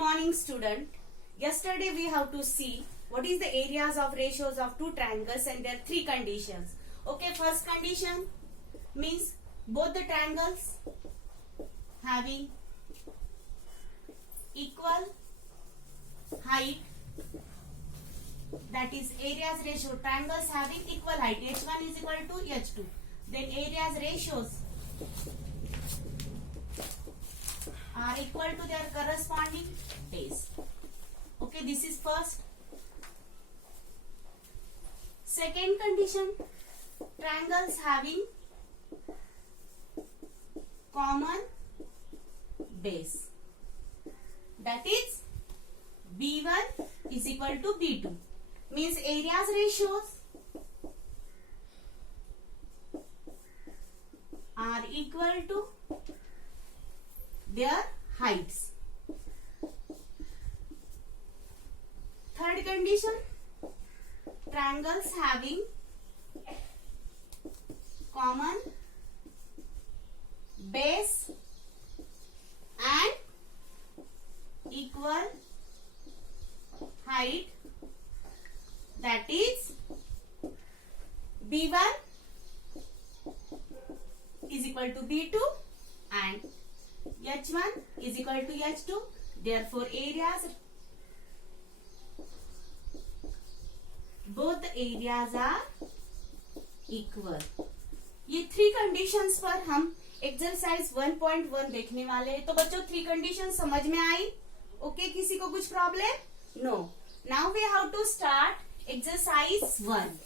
morning, student. Yesterday we have to see what is the areas of ratios of two triangles and their three conditions. Okay, first condition means both the triangles having equal height, that is areas ratio, triangles having equal height, h1 is equal to h2. Then areas ratios are equal to their corresponding base. Okay, this is first. Second condition, triangles having common base, that is B1 is equal to B2, means areas ratios are equal to their heights. Third condition, triangles having common base and equal height, that is B1 is equal to B2 and H1 is equal to H2. Therefore, areas, both the areas are equal. ये three conditions पर हम exercise 1.1 देखने वाले हैं. तो बच्चों three condition समझ में आई? ओके, किसी को कुछ problem? No. Now we have to start exercise 1.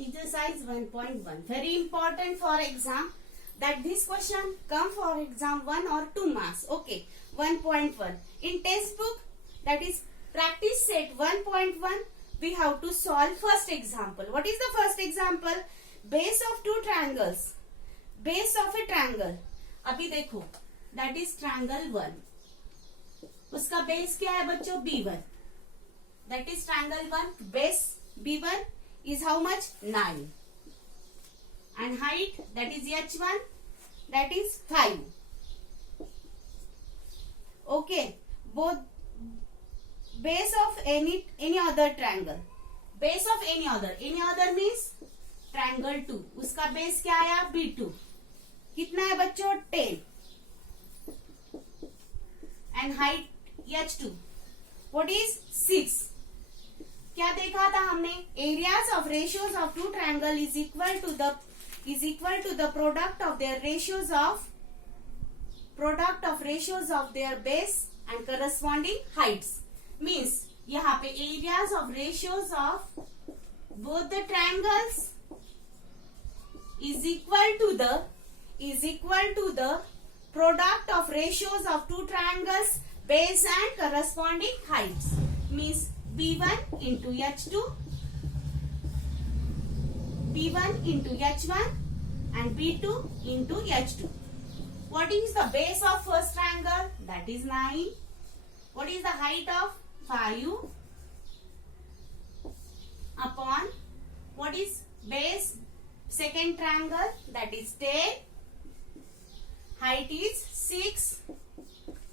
Exercise 1.1 very important for exam, that this question come for exam 1 or 2 marks. Okay, 1.1 in textbook, that is practice set 1.1. we have to solve first example. What is the first example? Base of two triangles, base of a triangle. अभी देखो, that is triangle 1, उसका base क्या है बच्चों? B1. that is triangle 1, base B1 is how much? 9. And height, that is h1, that is 5. Okay, both base of any other triangle, base of any other means triangle 2, उसका base क्या आया? B2. कितना है बच्चों? 10. And height h2, what is? 6. क्या देखा था हमने? Areas of ratios of two triangle is equal to the product of their ratios of their base and corresponding heights. Means यहाँ पे areas of ratios of both the triangles is equal to the product of ratios of two triangles base and corresponding heights. Means B1 into H2, B1 into H1 and B2 into H2. What is the base of first triangle? That is 9. What is the height of? 5 upon what is base second triangle? That is 10. Height is 6.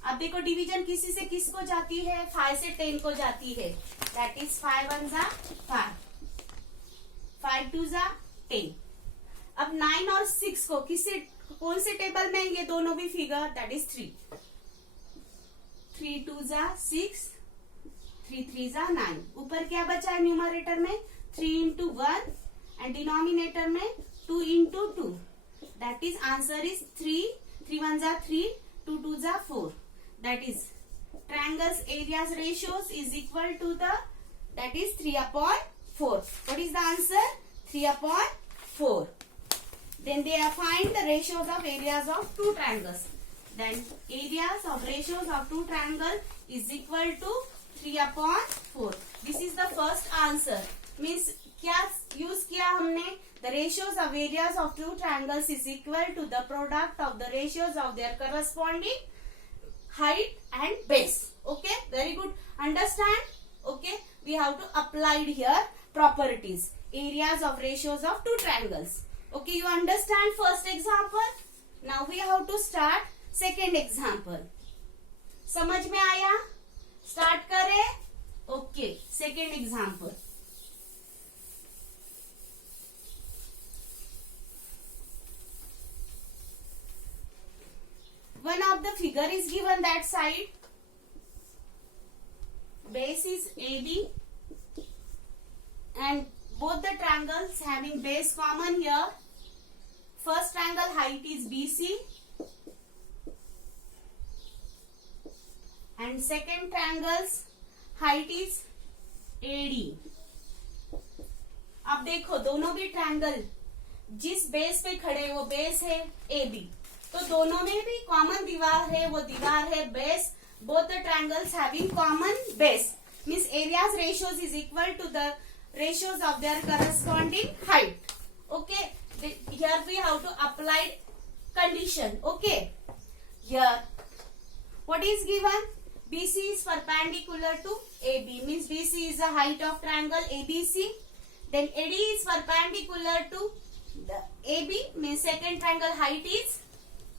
अब देखो division किसी से किसको जाती है? 5 से 10 को जाती है. दैट इज 5 1 जा 5, 5 2 जा 10. अब 9 और 6 को कौन से टेबल में? ये दोनों भी फिगर, दैट इज 3. 3 2 जा 6, 3 3 जा 9. ऊपर क्या बचा है न्यूमरेटर में? 3 into 1 एंड डिनोमिनेटर में 2 into 2. That is answer is 3. 3 1 जा 3, 2 2 जा 4. That is triangles areas ratios is equal to the, that is 3 upon 4. What is the answer? 3 upon 4. Then they are find the ratios of areas of two triangles. Then areas of ratios of two triangles is equal to 3 upon 4. This is the first answer. Means क्या use किया हमने? The ratios of areas of two triangles is equal to the product of the ratios of their corresponding height and base. Okay, very good. Understand? Okay, we have to applied here properties, areas of ratios of two triangles. Okay, you understand first example? Now we have to start second example. समझ में आया? Start करें? Okay, second example. One of the figure is given that side. Base is AB and both the triangles having base common here. First triangle height is BC and second triangle's height is AD. अब देखो दोनों भी triangle जिस base पे खड़े वो base है AB, तो दोनों में भी कॉमन दीवार है, वो दीवार है base. Both the triangles having common base means areas ratios is equal to the ratios of their corresponding height. Okay, here we have to apply condition. Okay, here what is given? BC is perpendicular to AB means BC is the height of triangle ABC. Then AD is perpendicular to the AB means second triangle height is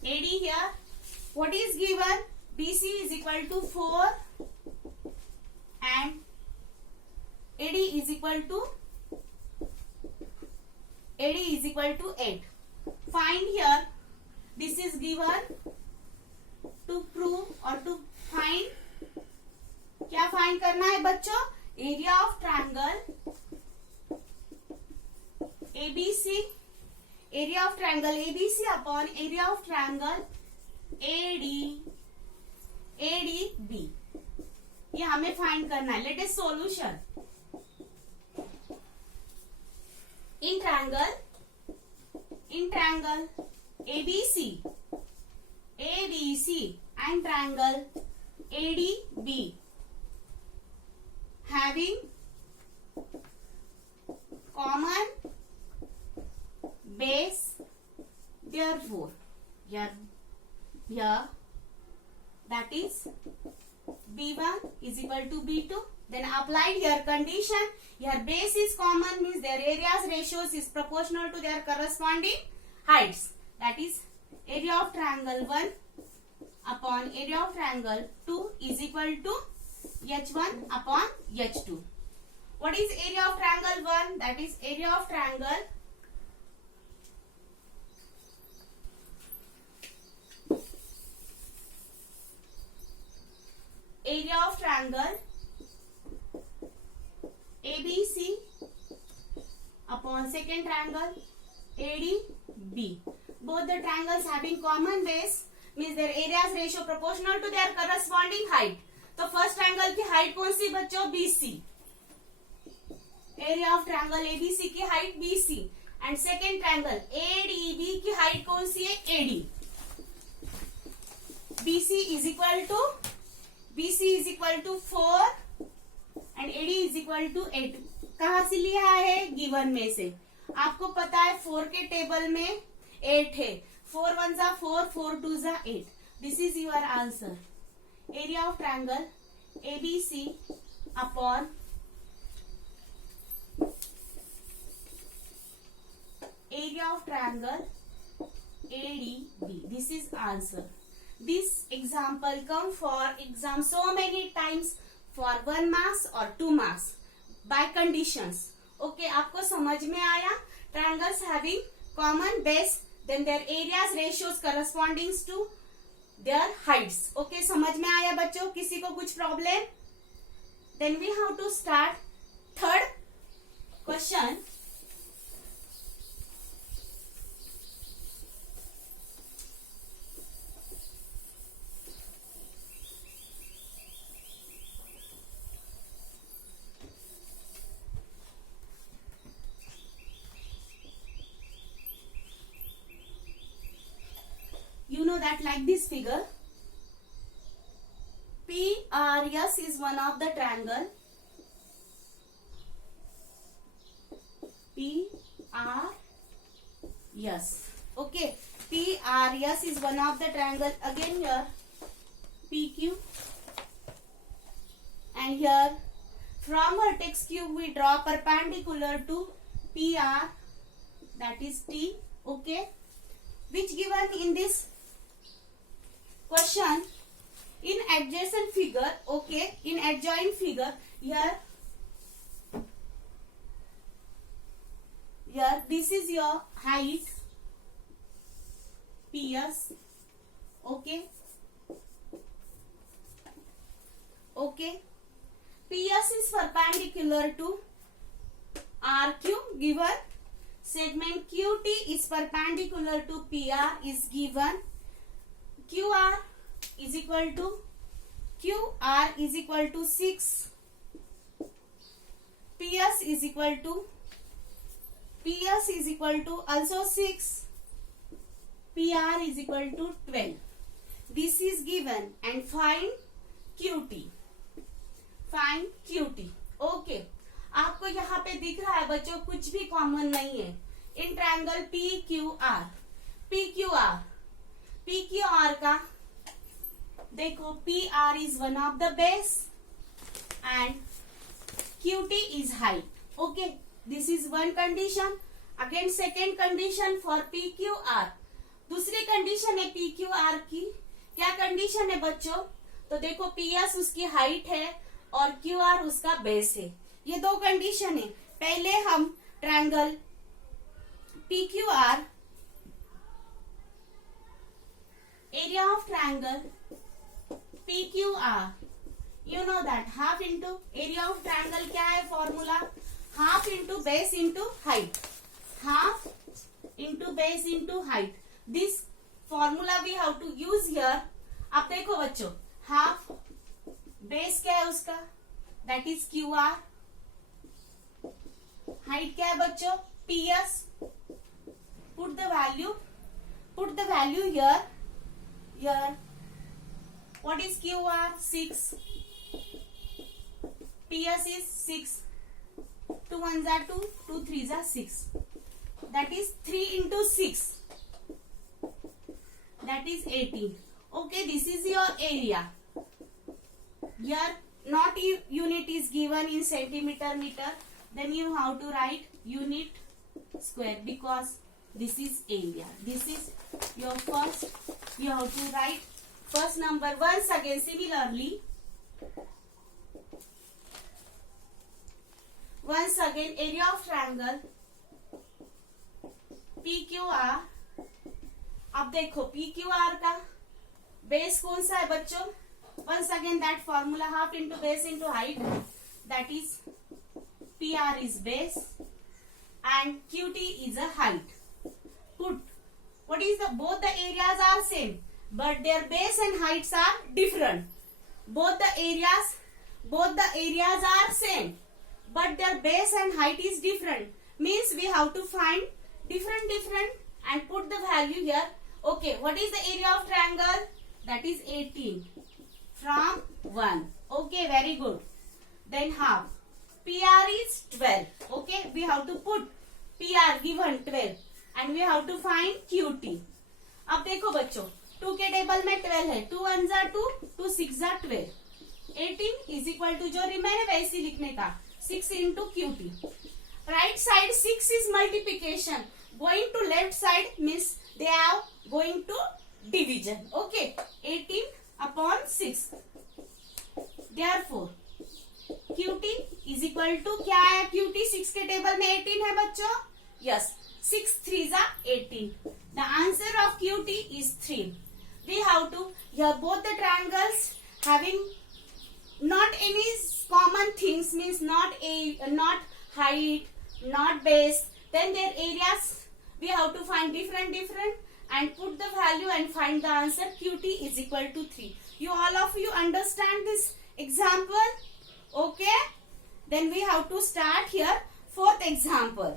AD here. What is given? BC is equal to 4 and AD is equal to 8. Find here. This is given to prove or to find. क्या find करना है बच्चों? Area of triangle ABC, area of triangle ABC upon area of triangle ADB. ये हमें find करना है. Let is solution. In triangle ABC and triangle ADB having common base, therefore here that is B1 is equal to B2. Then applied here condition. Here base is common means their areas ratios is proportional to their corresponding heights. That is area of triangle 1 upon area of triangle 2 is equal to H1 upon H2. What is area of triangle 1? That is area of triangle ABC upon second triangle ADB. Both the triangles having common base means their areas ratio proportional to their corresponding height. तो first triangle की height कौन सी बच्चों? BC. Area of triangle ABC की height BC and second triangle ADB की height कौन सी है? AD. BC is equal to 4 and AD is equal to 8. कहाँ से लिया है? गिवन में से. आपको पता है 4 के टेबल में 8 है. 4 1 जा 4, 4 2 जा 8. This is your answer. Area of triangle ABC upon area of triangle ADB. This is answer. This example come for exam so many times for 1 marks or 2 marks by conditions. Okay, आपको समझ में आया? Triangles having common base, then their areas ratios corresponding to their heights. Okay, समझ में आया बच्चों? किसी को कुछ problem? Then we have to start third question. You know that like this figure, PRS is one of the triangle. PRS. Okay, PRS is one of the triangle. Again here PQ and here From vertex Q we draw perpendicular to PR, that is T. Okay, which given in this question in adjacent figure. Okay, in adjoint figure, here this is your height PS. Okay, PS is perpendicular to RQ given. Segment QT is perpendicular to PR is given. QR is equal to 6. PS is equal to also 6. PR is equal to 12. This is given and find QT. Okay, आपको यहाँ पे दिख रहा है बच्चों कुछ भी common नहीं है इन ट्रायंगल PQR का। देखो PR is one of the base and QT is height. Okay, this is one condition. Again second condition for PQR. दूसरी कंडीशन है PQR की, क्या कंडीशन है बच्चों? तो देखो PS उसकी हाइट है और QR उसका बेस है। ये दो कंडीशन है। पहले हम triangle PQR, area of triangle PQR, you know that half into area of triangle क्या है formula? Half into base into height, half into base into height. This formula we have to use here. अब देखो बच्चों, half base क्या है उसका? That is QR। Height क्या है बच्चों? PS। Put the value here. What is QR? 6। PS is 6. 2 1s are 2, 2 3s are 6. That is 3 into 6. That is 18. Okay, this is your area. Here not unit is given in centimeter meter, then you have to write unit square because this is area. This is your first, you have to write first number. Once again similarly, area of triangle PQR। अब देखो PQR का base कौन सा है बच्चों? Once again that formula, half into base into height, that is PR is base and QT is a height. Put what is the, both the areas are same but their base and heights are different. Both the areas are same but their base and height is different, means we have to find different and put the value here. Okay, what is the area of triangle? That is 18 from 1. Okay, very good. Then half. PR is 12. Okay, we have to put PR given 12 and we have to find QT. अब देखो बच्चों, 2 के table में 12 है, 2 1s are 2, 2 6s are 12. 18 is equal to जो remain है वैसे लिखने का 6 into QT. Right side 6 is multiplication. Going to left side means they are going to division. Okay, 18 upon 6. Therefore QT is equal to क्या है? QT 6 के table में 18 है बच्चों। Yes, 6 3s are 18. The answer of QT is 3. We have to, here both the triangles having not any common things, means not height, not base, then their areas we have to find different and put the value and find the answer. QT is equal to 3. You all of you understand this example? Okay, then we have to start here fourth example.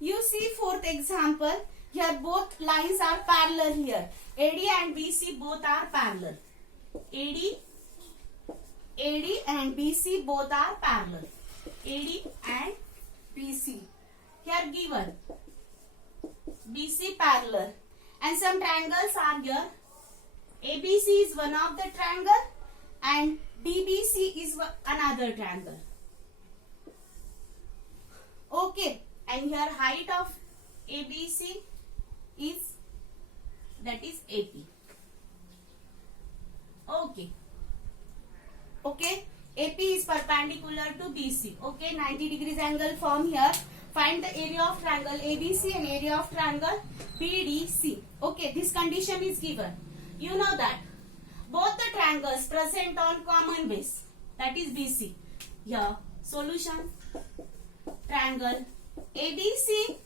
You see fourth example, here both lines are parallel here. AD and BC both are parallel. AD AD and BC both are parallel. AD and BC. Here given. BC parallel. And some triangles are here. ABC is one of the triangle and DBC is another triangle. Okay. And here height of ABC is, that is AP. Okay. Okay. AP is perpendicular to BC. Okay. 90 degrees angle form here. Find the area of triangle ABC and area of triangle BDC. Okay. This condition is given. You know that both the triangles present on common base. That is BC. Here. Solution. Triangle ABC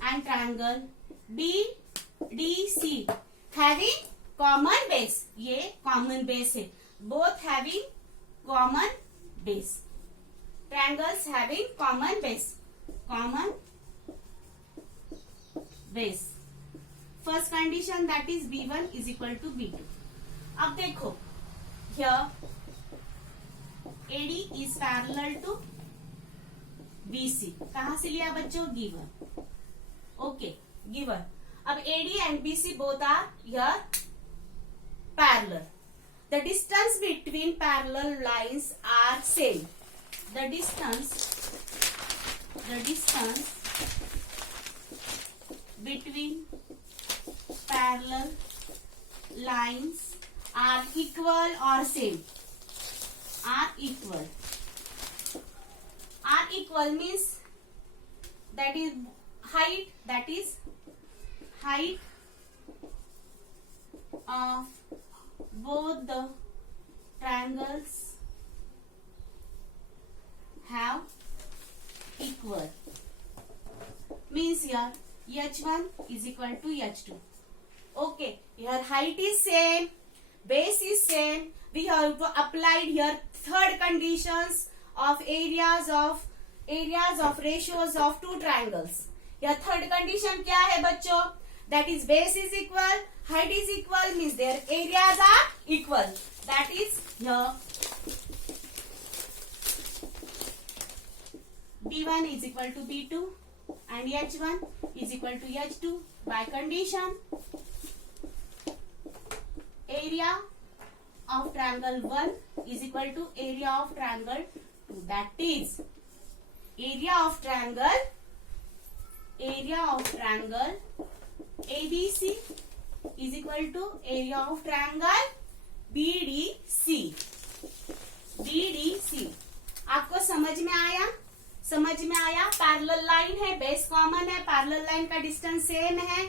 and triangle BDC having common base. ये common base है. Both having common base. Triangles having common base. Common base. First condition, that is B1 is equal to B2. अब देखो, here AD is parallel to BC. कहाँ से लिया बच्चों? Given. Okay, given. अब AD and BC both are here parallel. The distance between parallel lines are same. The distance between parallel lines are equal or same. Are equal. Are equal means that is height. That is height of both the triangles have equal. Means here H1 is equal to H2. Okay, here height is same, base is same. We have to apply here third conditions of areas of ratios of two triangles. Here third condition क्या है बच्चों? That is base is equal, height is equal, means their areas are equal. That is here B1 is equal to B2 and H1 is equal to H2 by condition area of triangle 1 is equal to area of triangle 2. That is area of triangle ABC is equal to area of triangle BDC. आपको समझ में आया? Parallel line है, base common है, parallel line का distance same है,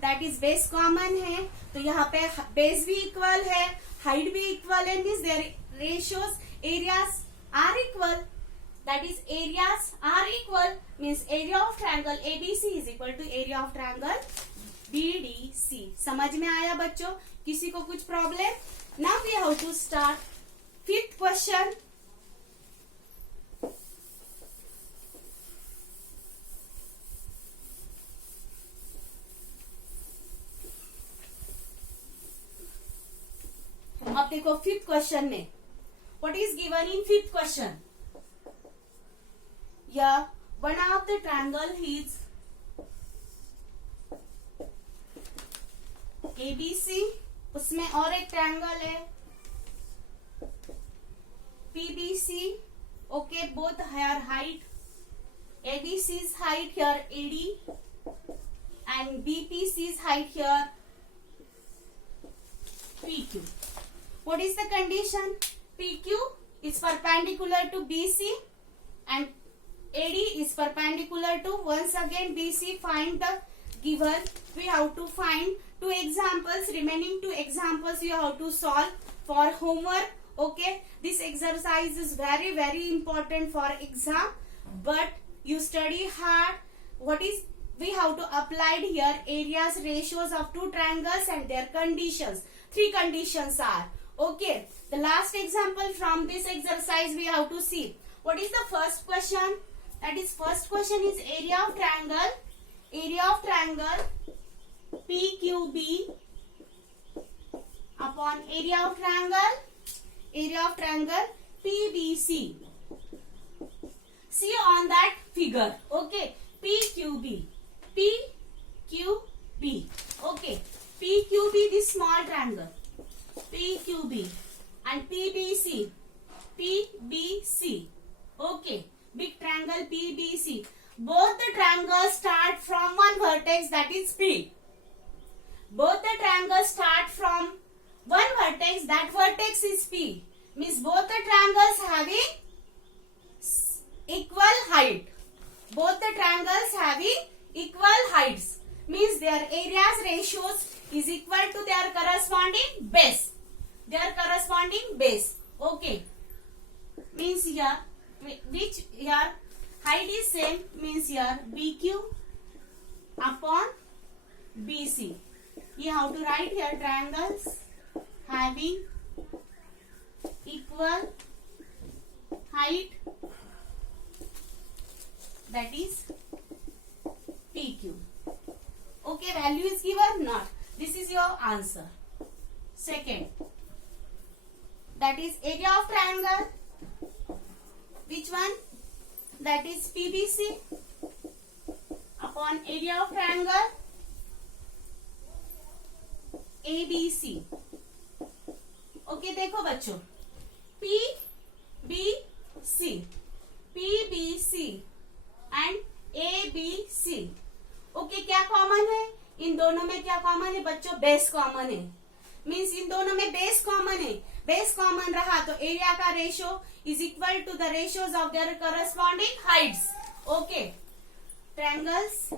that is base common है, तो यहाँ पे बेस भी इक्वल है, हाइट भी इक्वल है, means their ratios areas are equal. That is areas are equal means area of triangle ABC is equal to area of triangle BDC. समझ में आया बच्चों? किसी को कुछ problem? Now we have to start fifth question. अब देखो fifth question में what is given in fifth question. या one of the triangle is ABC, उसमें और एक ट्रायंगल है PBC. Okay, both higher height. एबीसी's height here AD and BPC's height here PQ. What is the condition? PQ is perpendicular to BC and AD is perpendicular to once again BC. Find the given. We have to find two examples. Remaining two examples you have to solve for homework. Okay, this exercise is very very important for exam, but you study hard. What is we have to apply here areas ratios of two triangles and their conditions. Three conditions are okay. The last example from this exercise we have to see. What is the first question? That is first question is area of triangle PQB upon area of triangle area of triangle PBC. See on that figure. Okay, PQB, PQB. Okay, PQB, this small triangle, PQB, and PBC, PBC. Okay, big triangle PBC. Both the triangles start from one vertex, that is P. Both the triangles start from one vertex, that vertex is P. Means both the triangles having equal height. Both the triangles having equal heights. Means their areas ratios is equal to their corresponding base. Their corresponding base. Okay. Means here, which here height is same, means here BQ upon BC. You have to write here triangles having equal height, that is PQ. Okay, value is given? Not. This is your answer. Second, that is area of triangle. Which one? That is PBC upon area of triangle ABC. Okay, देखो बच्चों, PBC and ABC. Okay, क्या common है इन दोनों में? क्या common है बच्चों? बेस कॉमन है. मीन्स इन दोनों में बेस कॉमन है. बेस कॉमन रहा तो एरिया का ratio is equal to the ratios of their corresponding heights. Okay, triangles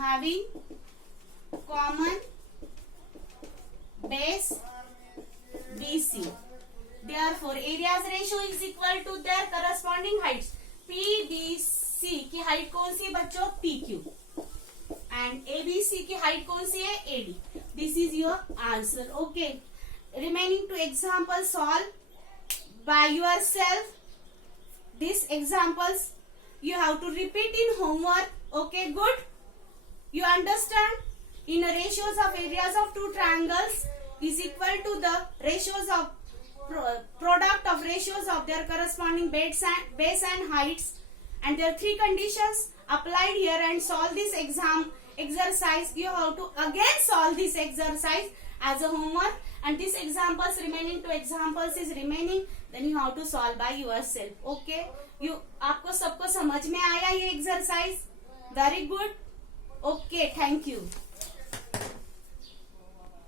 having common base BC. Therefore, areas ratio is equal to their corresponding heights. PBC की height कौन सी है बच्चों? PQ. And ABC की height कौन सी है? AD. This is your answer. Okay. Remaining two examples solve by yourself. These examples you have to repeat in homework. Okay, good. You understand? In a ratios of areas of two triangles is equal to the ratios of product of ratios of their corresponding base and heights, and there are three conditions applied here, and solve this exercise. You have to again solve this exercise as a homework, and this examples remaining two examples is remaining, then you have to solve by yourself. Okay, you आपको सबको समझ में आया ये exercise? Very good. Okay, thank you.